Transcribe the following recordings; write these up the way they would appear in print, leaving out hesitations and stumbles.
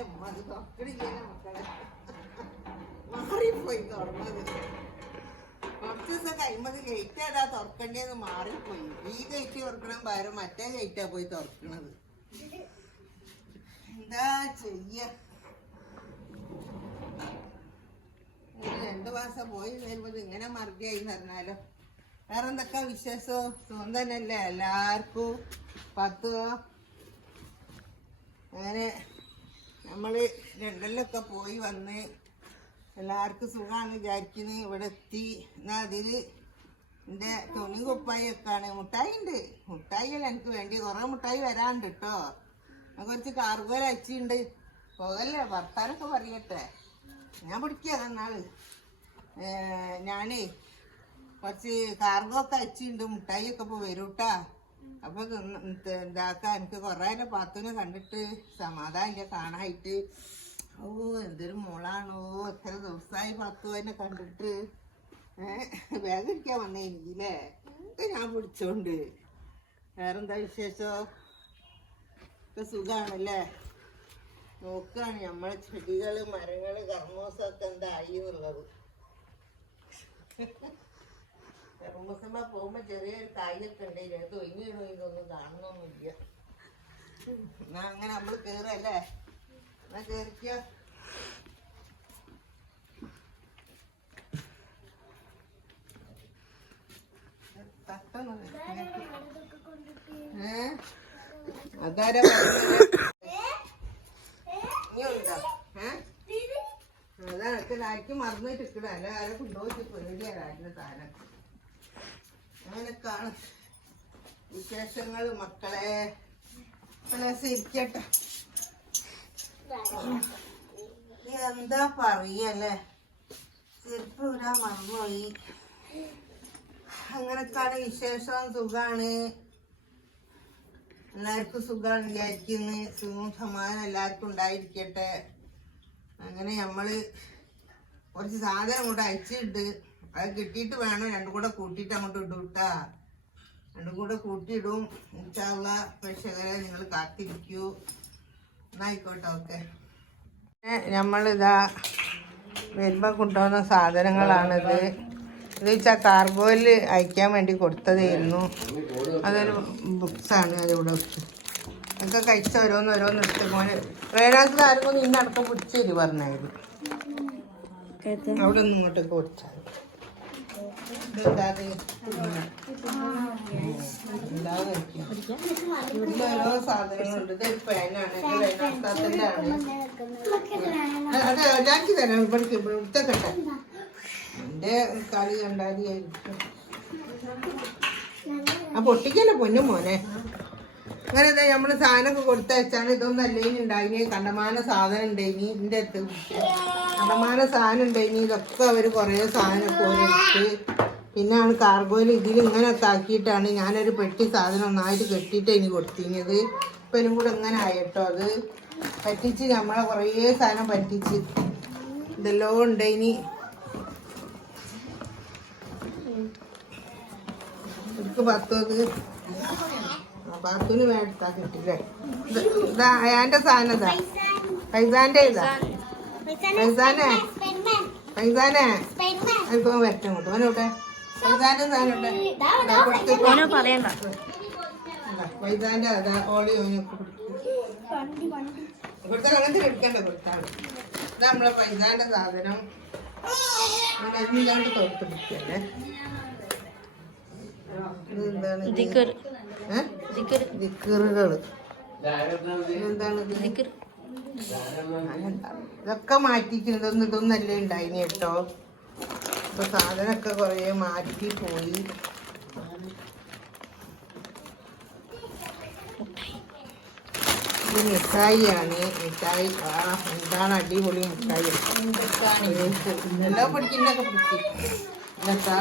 അത് തുറക്കണില്ല മക്കളെ, മാറിപ്പോയി തുറന്നത്. കുറച്ച് ദിവസം കഴിയുമ്പോൾ ഗേറ്റ് ഏതാ തുറക്കേണ്ടതെന്ന് മാറിപ്പോയി. ഈ ഗേറ്റ് തുറക്കണം പകരം മറ്റേ ഗേറ്റാ പോയി തുറക്കണത്. എന്താ ചെയ്യ, 2 മാസം പോയി വരുമ്പോൾ ഇങ്ങനെ മറുപടിയായി പറഞ്ഞാലോ. വേറെ എന്തൊക്കെ വിശേഷം? സുഖം തന്നെയല്ലേ എല്ലാവർക്കും? പത്തുവോ? അങ്ങനെ നമ്മള് ലണ്ടനിലൊക്കെ പോയി വന്ന് എല്ലാവർക്കും സുഖമാണ് വിചാരിക്കുന്നത്. ഇവിടെ എത്തി. എന്നാൽ അതിൽ എൻ്റെ തുണി കുപ്പായൊക്കെയാണ്. മുട്ടായി ഉണ്ട്, മുട്ടായിയല്ല എനിക്ക് വേണ്ടി കുറേ മുട്ടായി വരാണ്ട് കേട്ടോ. കുറച്ച് കാർഗോയിൽ അയച്ചിട്ടുണ്ട്. പോകല്ലേ, ഭർത്താനൊക്കെ പറയട്ടെ, ഞാൻ പിടിക്കുക. എന്നാള് ഞാനേ കുറച്ച് കാർഗോ ഒക്കെ അയച്ചിട്ടുണ്ട്. മുട്ടായി ഒക്കെ ഇപ്പോൾ വരും കേട്ടാ. അപ്പോൾ ഇതാക്കാം. എനിക്ക് കുറേ പാത്തുവിനെ കണ്ടിട്ട് സമാധാനം കാണാനായിട്ട്. ഓ എന്തൊരു മോളാണോ, എത്ര ദിവസമായി പാത്തുവിനെ കണ്ടിട്ട്. വേഗം ഇരിക്കാൻ വന്നേ എനിക്കില്ലേ, ഞാൻ പിടിച്ചോണ്ട്. വേറെന്താ വിശേഷം? ഒക്കെ സുഖാണല്ലേ? നോക്കുകയാണ് നമ്മളെ ചെടികള് മരങ്ങള് കർമ്മോസൊക്കെ എന്തായി എന്നുള്ളത്. കർമ്മോസമ്മ പോകുമ്പോ ചെറിയൊരു കായൊക്കെ ഉണ്ടായില്ല, അത് ഒഴിഞ്ഞൊന്നും കാണുന്നൊന്നുമില്ല. എന്നാ അങ്ങനെ നമ്മള് കേറല്ലേ? എന്നാ കേറിക്ക. അതാരാ ഇനിയുണ്ടോ? അതാണ് ആർക്ക് മറന്നിട്ട് ഇക്കണ, അല്ല ആരെ കൊണ്ടുപോയിട്ട് പേടിയാ കാട്ടിന് താരം. അങ്ങനെയൊക്കെയാണ് വിശേഷങ്ങൾ മക്കളെ. ഇരിക്കട്ടെ, എന്താ പറയല്ലേ, ചെരുപ്പ് ഇടാൻ മറന്നുപോയി. അങ്ങനൊക്കെയാണ് വിശേഷം. സുഖാണ്, എല്ലാവർക്കും സുഖമാണ് വിചാരിക്കുന്നു. സുഖം സമാധാനം എല്ലാവർക്കും ഉണ്ടായിരിക്കട്ടെ. അങ്ങനെ നമ്മള് കുറച്ച് സാധനം അങ്ങോട്ട് അയച്ചിട്ട് അത് കിട്ടിയിട്ട് വേണം രണ്ടും കൂടെ കൂട്ടിയിട്ട് അങ്ങോട്ട് ഇടും കേട്ടാ. രണ്ടും കൂടെ കൂട്ടിയിടും. ഇൻഷാല്ലാ പ്രേക്ഷകരെ നിങ്ങൾ കാത്തിരിക്കൂ. എന്നായിക്കോട്ടെ, ഓക്കെ. നമ്മളിതാ വരുമ്പോൾ കൊണ്ടുവന്ന സാധനങ്ങളാണിത്. ഇത് വെച്ചാൽ കാർഗോയിൽ അയക്കാൻ വേണ്ടി കൊടുത്തതായിരുന്നു. അതൊരു ബുക്സാണ്. അതിവിടെ വെച്ച് ഒക്കെ കഴിച്ച ഓരോന്ന് എടുത്ത് പോകാൻ റേനാക്ക് ആർക്കും നിന്നടക്കം പിടിച്ച് തരും പറഞ്ഞത്. അവിടെ ഒന്നും ഇങ്ങോട്ടൊക്കെ കൊടുത്താൽ ഓരോ സാധനങ്ങളുണ്ട്. ഇതൊരു പേനാണ്, റേനാസ്താത്തിന്റെ ആണ്. അതെ ഇതാക്കി തരാം. ഇവിടുത്തെ കട്ടെ എന്റെ കളി കണ്ടാലിയായിരിക്കും. ആ പൊട്ടിക്കല്ലേ പൊന്നു മോനെ. അങ്ങനെ എന്താ നമ്മള് സാധനമൊക്കെ കൊടുത്തയച്ചാണ്. ഇതൊന്നും അല്ലേനി ഉണ്ടായിനി, കണ്ടമാന സാധനം ഉണ്ടായിനി. ഇതിൻ്റെ അടുത്ത് കണ്ടമാന സാധനം ഉണ്ടായിനി. ഇതൊക്കെ അവര് കുറേ സാധനമൊക്കെ ഓരെടുത്ത് പിന്നെയാണ് കാർഗോയിൽ ഇതിലിങ്ങനെയൊക്കെ ആക്കിയിട്ടാണ് ഞാനൊരു പെട്ടി സാധനം ഒന്നായിട്ട് കെട്ടിയിട്ട് ഇനി കൊടുത്തിരുന്നത്. ഇപ്പം ഇതിനും കൂടെ ഇങ്ങനെ ആയിട്ടോ. അത് പറ്റിച്ച് നമ്മളെ കുറേ സാധനം പറ്റിച്ച്. ഇതെല്ലാം ഉണ്ടായിനി. എനിക്ക് പത്തുന് വേണ്ടാ കിട്ടില്ലേ. ഇതാ അയാൻ്റെ സാധനം. ഇതാ ഫൈസാൻ്റെ. ഇതാ ഫൈസാനെ എനിക്ക് വരട്ടെ ഇങ്ങോട്ട്. ഓനോട്ടെ ഫൈസാൻ്റെ സാധനം ഫൈസാൻ്റെ. അതാ ഓളി ഓനൊക്കെ ഇവിടുത്തെ വെള്ളത്തിൽ എടുക്കേണ്ട കൊടുത്താണ്. ഇതാ നമ്മളെ ഫൈസാൻ്റെ സാധനം. എല്ലാം തൊട്ട് പിടിക്കല്ലേ. ദിക്കറുകള് എന്താണ് ഇതൊക്കെ മാറ്റിക്കുന്നത്. ഇതൊന്നല്ലേ ഉണ്ടായിനി കേട്ടോ. ഇപ്പൊ സാധനമൊക്കെ കൊറേ മാറ്റി പോയി. ഇത് മിഠായിയാണ്. മിഠായി എന്താണ് അടിപൊളി മിഠായി. എല്ലാം പിടിക്കുന്നൊക്കെ പിടിക്കും. എന്നിട്ടാ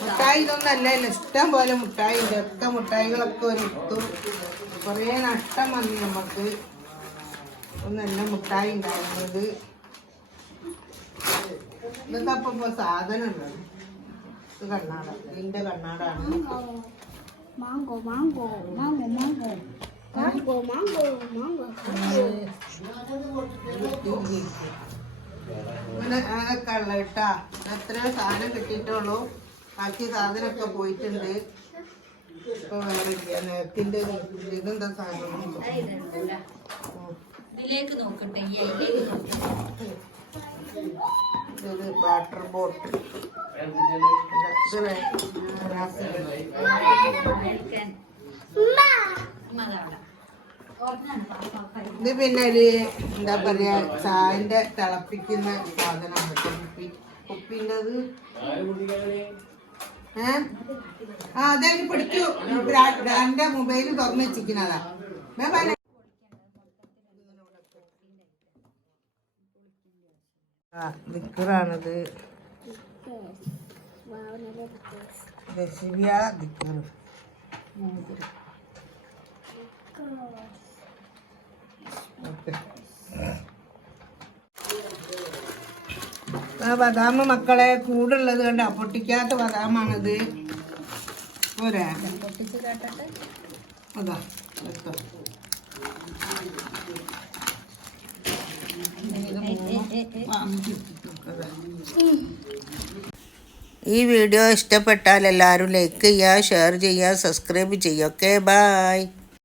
മുട്ടായി ഇതൊന്നല്ല, ഇഷ്ടം പോലെ മുട്ടായി ഉണ്ട്. ഒക്കെ മുട്ടായികളൊക്കെ ഒരു ഇട്ടു. കുറേ നഷ്ടം വന്നു നമുക്ക്. ഒന്നല്ല മുട്ടായി ഉണ്ടായിരുന്നത്. ഇതൊക്കെ അപ്പൊ സാധനം ഉള്ളത്. ഇത് കണ്ണാട, ഇതിന്റെ കണ്ണാടാണ്. അങ്ങനെ അതൊക്കെ ഉള്ള കേട്ടാ. എത്രയോ സാധനം കിട്ടിയിട്ടുള്ളൂ. ബാക്കി സാധനമൊക്കെ പോയിട്ടുണ്ട്. ഇപ്പൊ വേറെ ഇല്ല. നേരത്തിന്റെ ഇതെന്താ സാധനം ഇതിലേക്ക് നോക്കട്ടെ. ഇത് വാട്ടർ ബോട്ടിൽ. ഇത് പിന്നെ ഒരു എന്താ പറയാ ചായന്റെ തിളപ്പിക്കുന്ന സാധനമാണ്. കുപ്പിൻ്റെത് അതെ പിടിക്കൂ. എന്റെ മൊബൈൽ തുറന്നു വെച്ചിരിക്കുന്നതാ. ദിക്കറാണിത്. റെസിബിയ ദിക്കർ. ബദാമ് മക്കളെ കൂടുള്ളത് കണ്ട പൊട്ടിക്കാത്ത ബദാമാണിത്. പോരാ പൊട്ടിച്ച് കേട്ടിട്ട് അതാ എടുത്തോ. ഈ വീഡിയോ ഇഷ്ടപ്പെട്ടാൽ എല്ലാവരും ലൈക്ക് ചെയ്യുക, ഷെയർ ചെയ്യുക, സബ്സ്ക്രൈബ് ചെയ്യുക. Okay, by.